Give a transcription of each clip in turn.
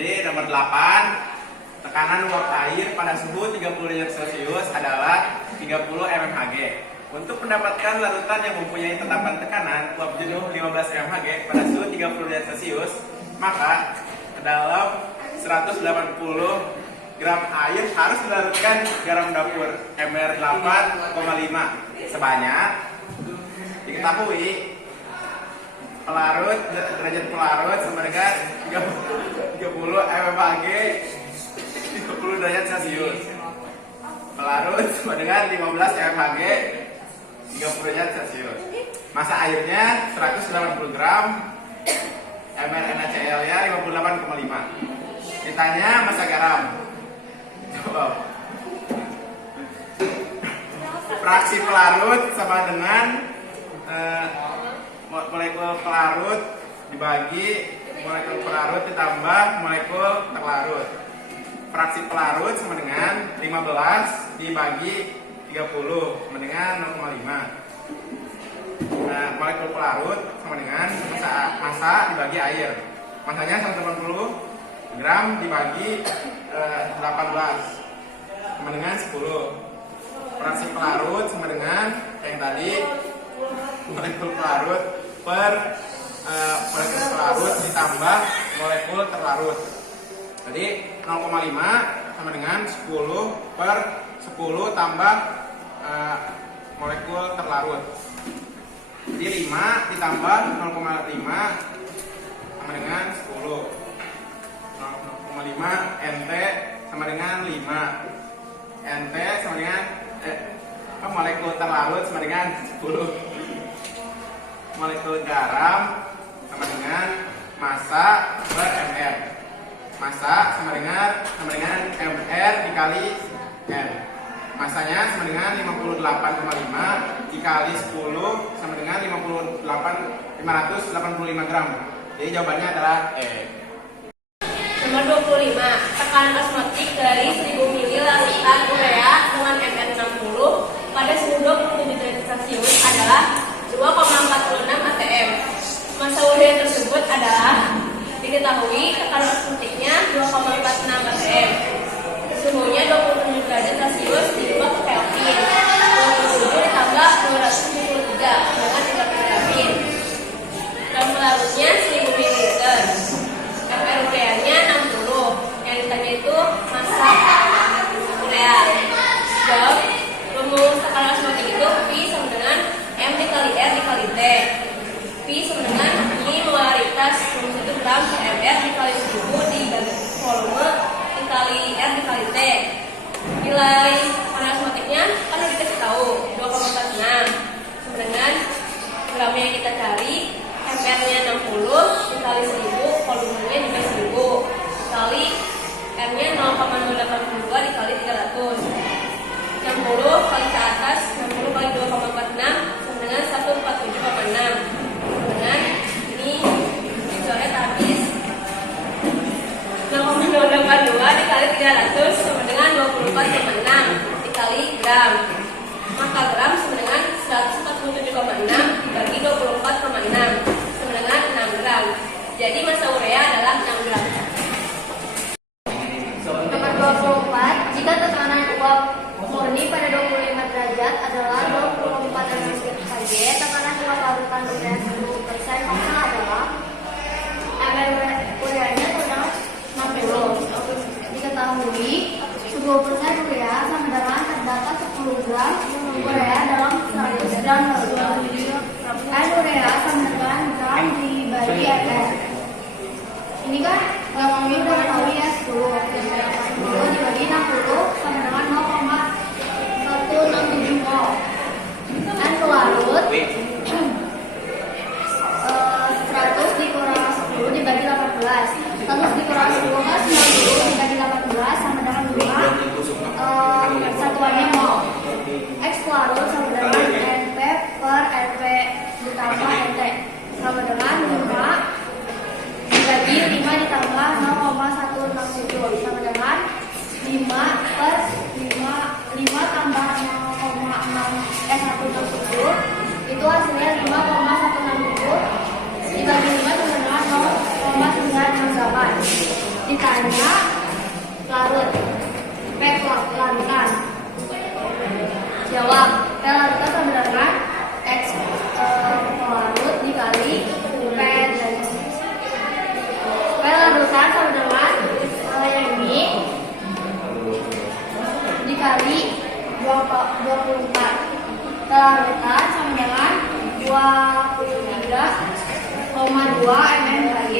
Jadi nomor 8, tekanan uap air pada suhu 30 derajat Celcius adalah 30 mmHg. Untuk mendapatkan larutan yang mempunyai tetapan tekanan uap jenuh 15 mmHg pada suhu 30 derajat Celcius, maka dalam 180 gram air harus dilarutkan garam dapur MR 8,5 sebanyak, diketahui derajat pelarut sama dengan 30 mmHg 30 derajat Celcius. Pelarut sama dengan 15 mmHg 30 derajat Celcius. Massa airnya 180 gram, MrNaCl nya 58,5. Ditanya massa garam. Jawab. Fraksi pelarut sama dengan molekul pelarut dibagi molekul pelarut ditambah molekul terlarut. Fraksi pelarut sama dengan 15 dibagi 30 sama dengan 0,5. Nah, molekul pelarut sama dengan massa dibagi air. Massanya 180 gram dibagi 18 sama dengan 10. Fraksi pelarut sama dengan yang tadi molekul pelarut per molekul pelarut ditambah molekul terlarut. Jadi 0,5 sama dengan 10 per 10 tambah molekul terlarut. Jadi 5 ditambah 0,5 sama dengan 10. 0,5 NT sama dengan 5. NT sama dengan molekul terlarut sama dengan 10. Molekul garam sama dengan massa per mr. Massa sama dengan mr dikali n. Massanya sama dengan 58,5 dikali 10 sama dengan 585 gram. Jadi jawabannya adalah E. Nomor 25, tekanan osmotik dari 1000 ml larutan urea dengan mr 60 pada suhu 27 derajat Celcius adalah 2,46 atm. Massa urea tersebut adalah diketahui tekanan osmotiknya 2,46 atm. Suhunya 27 derajat Celcius diubah ke Kelvin. 27 ditambah 273 dengan 3 Kelvin. Dan pelarutnya 1000 ml. MR ureanya 60. Yang ditanya itu massa urea. Jawab, rumus tekanan osmotik itu P sama dengan M dikali R dikali T. P sama dengan ini molaritas rumus itu gram per mr dikali 1000 dibagi volume dikali R dikali T. Nilai tekanan osmotiknya kan udah dikasih tahu 2,46 sama dengan gramnya yang kita cari, mr-nya 60 dikali 1000, volumenya juga 1000 kali R-nya 0,082 dikali 300. 60 kali ke atas 60 kali 2,46 sama dengan 147,6. Dengan ini soalnya habis 0,082 dikali 300 sama dengan 24,6 dikali gram. Maka gram sama dengan 147,6 dibagi 24,6 sama dengan 6 gram. Jadi massa urea adalah 6 gram. Nomor 24, jika tekanan uap murni pada 25 derajat adalah 24 mmHg, tekanan uap larutan urea 10% maka adalah MR ureanya total 60. Diketahui 10% urea sama dengan terdapat 10 gram urea dalam 100 gram larutan. N urea sama dengan gram dibagi R. Ini kan ngomongin udah tahu ya 10 dibagi 60 sama dengan 0,167 mol. N pelarut 100 dikurang 10 dibagi 18. 100 dikurang 10 kan 90 dibagi 18 sama dengan 5. Satuannya mol. X pelarut sama dengan NP per NP ditambah NT sama dengan 5 dibagi 5 ditambah 0,167 sama dengan 5 per 5 tambah 167 itu hasilnya 5,167 dibagi 5 sama dengan 0,968. Ditanya mmHg.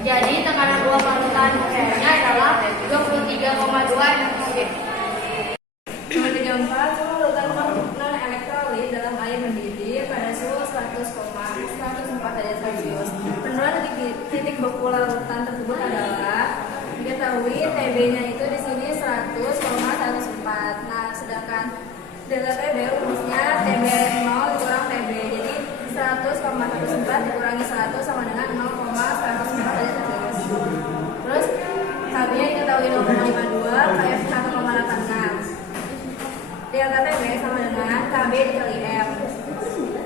Jadi tekanan uap larutan ureanya adalah 23,2 mmHg. Nomor 34, suhu larutan non-elektrolit dalam air mendidih pada suhu 100,104 derajat Celcius. Penurunan titik beku larutan tersebut adalah diketahui TB-nya itu di sini 100,104. Nah, sedangkan delta TB rumusnya TB 0 dikurang TB. Jadi 100,104 dikurangi 100 sama dengan 0,104 derajat Celcius. Terus KB-nya diketahui 0,52, KF 1,86. Delta TB sama dengan KB dikali M.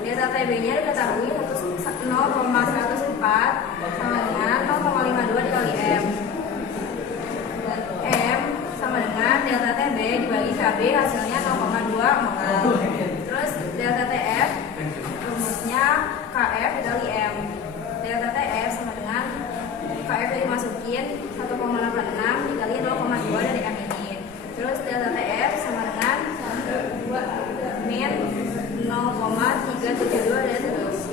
Delta TB-nya diketahui 0,104 sama dengan 0,52 dikali M. Dan M sama dengan delta TB dibagi KB hasilnya 0,2 molar. Terus delta TF rumusnya KF dikali M. Delta TF sama dengan KF dimasukin 1,86 dikali 0,2 dari M ini. Terus delta TF sama dengan min 0,372 dari terus.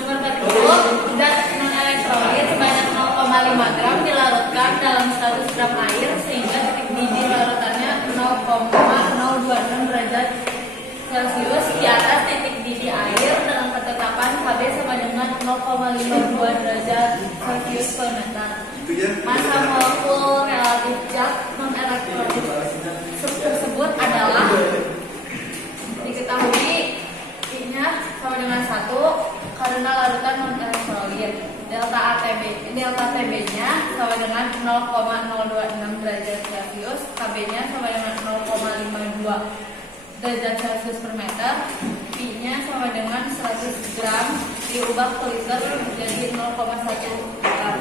Nomor 40, zat non-elektrolit sebanyak 0,5 gram dilarutkan dalam 100 gram air sehingga titik didih larutannya 0,026 derajat Celcius di atas titik didih air dengan ketetapan KB sama dengan 0,52 derajat Celcius per meter. Massa molekul relatif zat non-elektrolit tersebut adalah diketahui I-nya sama dengan 1 karena larutan non-elektrolit. Delta TB-nya sama dengan 0,026 derajat Celcius, KB-nya sama dengan 0,52 derajat Celcius per meter, Pi-nya sama dengan 100 gram diubah per liter menjadi 0,1 gram.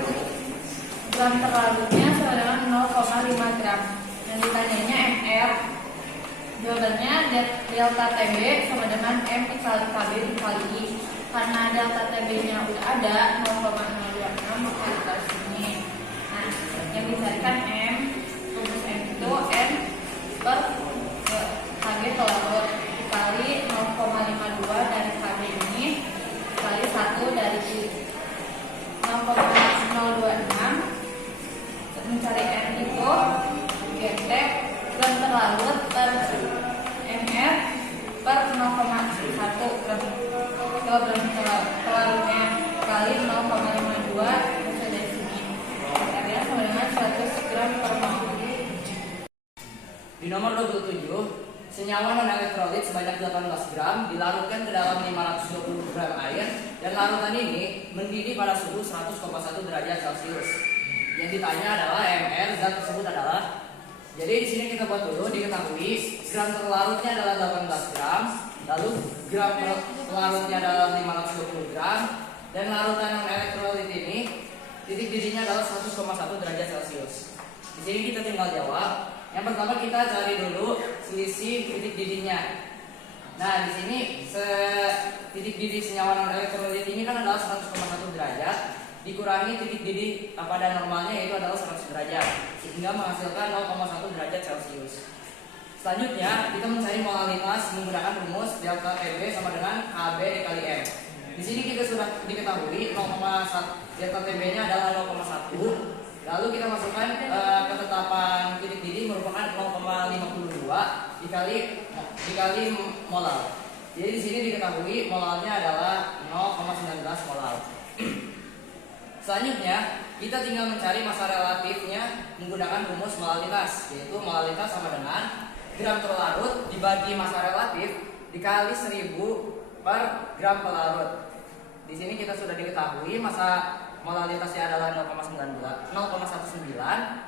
Gram terlarutnya sama dengan 0,5 gram. Dan ditanyanya MR. Jawabannya delta TB sama dengan M dikali KB dikali I. Karena delta TB-nya udah ada 0,026 maka kita sini. Nah, yang dicarikan M, rumus M itu N per KB telarut dikali 0,52 dari KB ini dikali 1 dari I. 0,026 mencari M itu getek gram terlarut per MR per 0,1 gram telarutnya kali 0,52 bisa dari sini. Karena sama dengan 100 gram per mol. Di nomor 27, senyawa non-elektrolit sebanyak 18 gram dilarutkan ke dalam 520 gram air dan larutan ini mendidih pada suhu 100,1 derajat Celcius. Yang ditanya adalah MR, zat tersebut adalah. Jadi di sini kita buat dulu, diketahui gram terlarutnya adalah 18 gram, lalu gram pelarutnya adalah 520 gram, dan larutan non-elektrolit ini titik didihnya adalah 100,1 derajat Celcius. Di sini kita tinggal jawab. Yang pertama kita cari dulu selisih titik didihnya. Nah di sini titik didih senyawa non-elektrolit ini kan adalah 100,1 derajat dikurangi titik didih pada normalnya yaitu adalah 100 derajat sehingga menghasilkan 0,1 derajat Celcius. Selanjutnya kita mencari molalitas menggunakan rumus delta TB sama dengan KB dikali M. Di sini kita sudah diketahui 0,1 delta TB-nya adalah 0,1. Lalu kita masukkan ketetapan titik didih merupakan 0,52 dikali molar. Jadi di sini diketahui molalnya adalah 0,19 molar. Selanjutnya, kita tinggal mencari massa relatifnya menggunakan rumus molalitas, yaitu molalitas sama dengan gram terlarut dibagi massa relatif dikali 1000 per gram pelarut. Di sini kita sudah diketahui massa molalitasnya adalah 0,19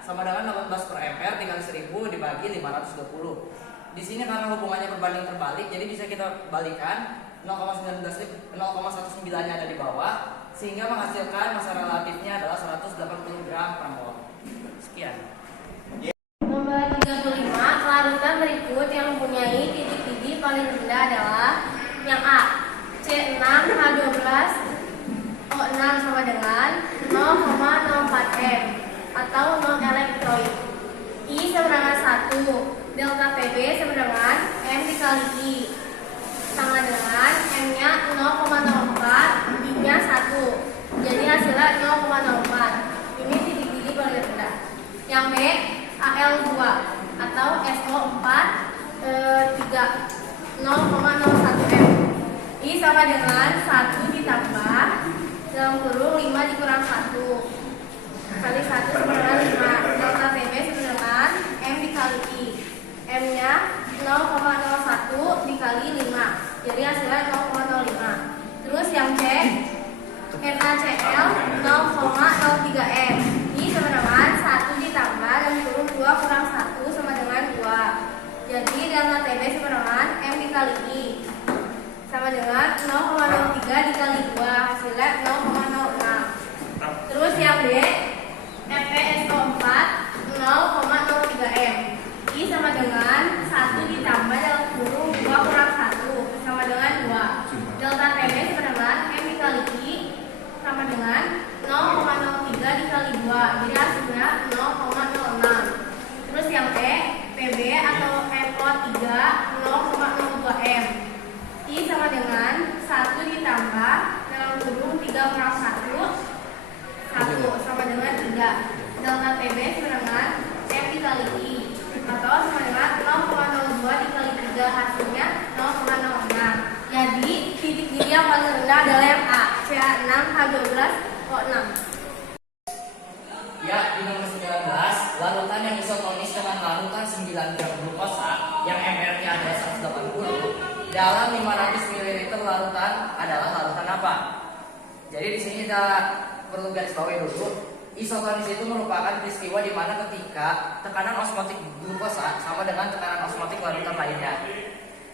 sama dengan 18 per ampere dikali 1000 dibagi 520. Di sini karena hubungannya berbanding terbalik, jadi bisa kita balikan 0,19-nya ada di bawah, sehingga menghasilkan massa relatifnya adalah 180 gram per mol. Sekian. Nomor 35, larutan berikut yang mempunyai titik didih paling rendah adalah yang A, C6H12O6 sama dengan 0,04 M atau non-elektrolit. I sama dengan 1, delta TB sama dengan M dikali I. sama dengan M-nya 0,04, I-nya 1. Jadi hasilnya 0,04. Ini titik didih paling rendah. Yang B, AL2 atau SO4 3 0,01 M. I sama dengan 1 ditambah dalam kurung 5 dikurang 1 kali 1 sama dengan 5. Delta TB sama dengan M dikali I. M-nya 0,01 dikali 5. Jadi hasilnya 0,05. Terus yang C, NaCl 0,03 M. I sama dengan 1 ditambah dalam kurung 2 kurang 1 sama dengan 2. Jadi delta TB sama dengan M dikali I sama dengan 0,03 dikali 2, hasilnya 0,06. Terus yang D, FeSO4 0,03 M. I sama dengan 1 ditambah dalam kurung 2 kurang 1 sama dengan 2. Delta TB sama dengan M dikali I sama dengan 0,03 dikali 2. Jadi hasilnya 0,06. Terus yang E, Pb atau NO3 0,02 M. I sama dengan 1 ditambah dalam kurung 3 kurang 1 sama dengan 3. Delta TB sama dengan M dikali I atau sama dengan 0,02 dikali 3, hasilnya 0,06. Jadi titik didih yang paling rendah adalah yang A, CA6 H12 O6. Ya, di nomor 19, larutan yang isotonis dengan larutan 9 gram glukosa yang mR-nya adalah 180 dalam 500 ml larutan adalah larutan apa? Jadi di sini kita perlu garis bawahi dulu. Isotonis itu merupakan peristiwa di mana ketika tekanan osmotik glukosa sama dengan tekanan osmotik larutan lainnya.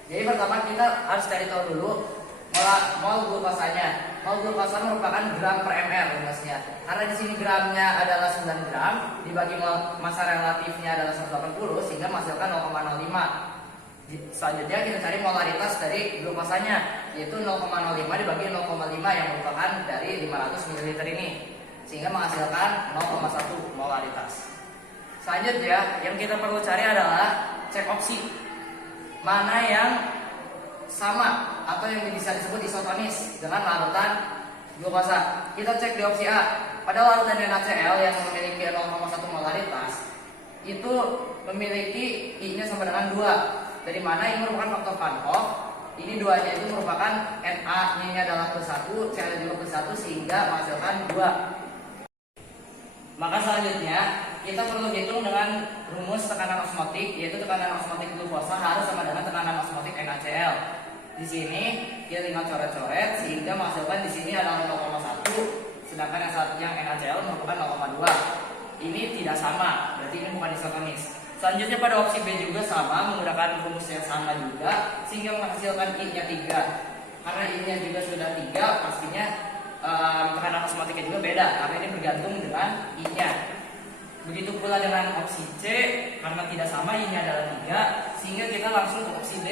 Jadi pertama kita harus cari tahu dulu mol glukosanya. Mol glukosa merupakan gram per ml rumusnya. Karena di sini gramnya adalah 9 gram, dibagi massa relatifnya adalah 180 sehingga menghasilkan 0,05. Selanjutnya kita cari molaritas dari glukosanya, yaitu 0,05 dibagi 0,5 yang merupakan dari 500 ml ini, sehingga menghasilkan 0,1 molaritas. Selanjutnya yang kita perlu cari adalah cek opsi mana yang sama atau yang bisa disebut isotonis dengan larutan glukosa. Kita cek di opsi A. Pada larutan NaCl yang memiliki 0,1 molaritas itu memiliki I-nya sama dengan 2. Dari mana ini merupakan faktor Van Hoff. Ini 2-nya itu merupakan Na-nya adalah +1, Cl juga +1 sehingga menghasilkan 2. Maka selanjutnya kita perlu hitung dengan rumus tekanan osmotik, yaitu tekanan osmotik glukosa harus sama dengan tekanan osmotik NaCl. Di sini kita tinggal coret-coret sehingga menghasilkan di sini adalah 0,1, sedangkan yang NaCl merupakan 0,2. Ini tidak sama, berarti ini bukan isotonis. Selanjutnya pada opsi B juga sama, menggunakan rumus yang sama juga sehingga menghasilkan I-nya 3. Karena I-nya juga sudah 3, pastinya tekanan osmotiknya juga beda karena ini bergantung dengan I-nya. Begitu pula dengan opsi C, karena tidak sama I-nya adalah 3, sehingga kita langsung ke opsi D,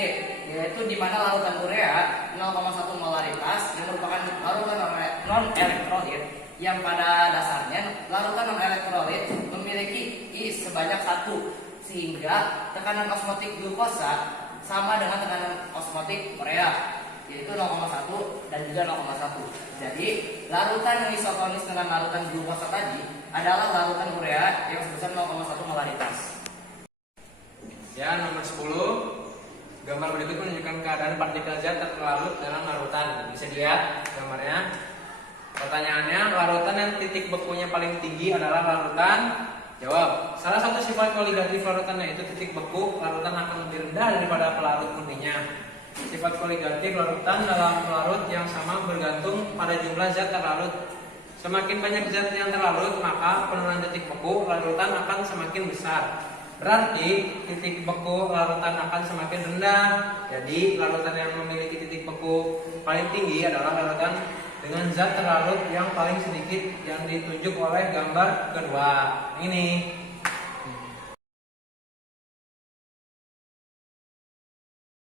yaitu di mana larutan urea 0,1 molaritas yang merupakan larutan non-elektrolit, yang pada dasarnya larutan non-elektrolit memiliki I sebanyak 1, sehingga tekanan osmotik glukosa sama dengan tekanan osmotik urea, yaitu 0,1 dan juga 0,1. Jadi larutan yang isotonis dengan larutan glukosa tadi adalah larutan urea yang sebesar 0,1 molaritas. Ya, nomor 10. Gambar berikut menunjukkan keadaan partikel zat terlarut dalam larutan. Bisa dilihat gambarnya. Pertanyaannya, larutan yang titik bekunya paling tinggi adalah larutan. Jawab. Salah satu sifat koligatif larutannya itu titik beku larutan akan lebih rendah daripada pelarut murninya. Sifat koligatif larutan dalam pelarut yang sama bergantung pada jumlah zat terlarut. Semakin banyak zat yang terlarut, maka penurunan titik beku larutan akan semakin besar. Berarti titik beku larutan akan semakin rendah. Jadi larutan yang memiliki titik beku paling tinggi adalah larutan dengan zat terlarut yang paling sedikit yang ditunjuk oleh gambar kedua. Ini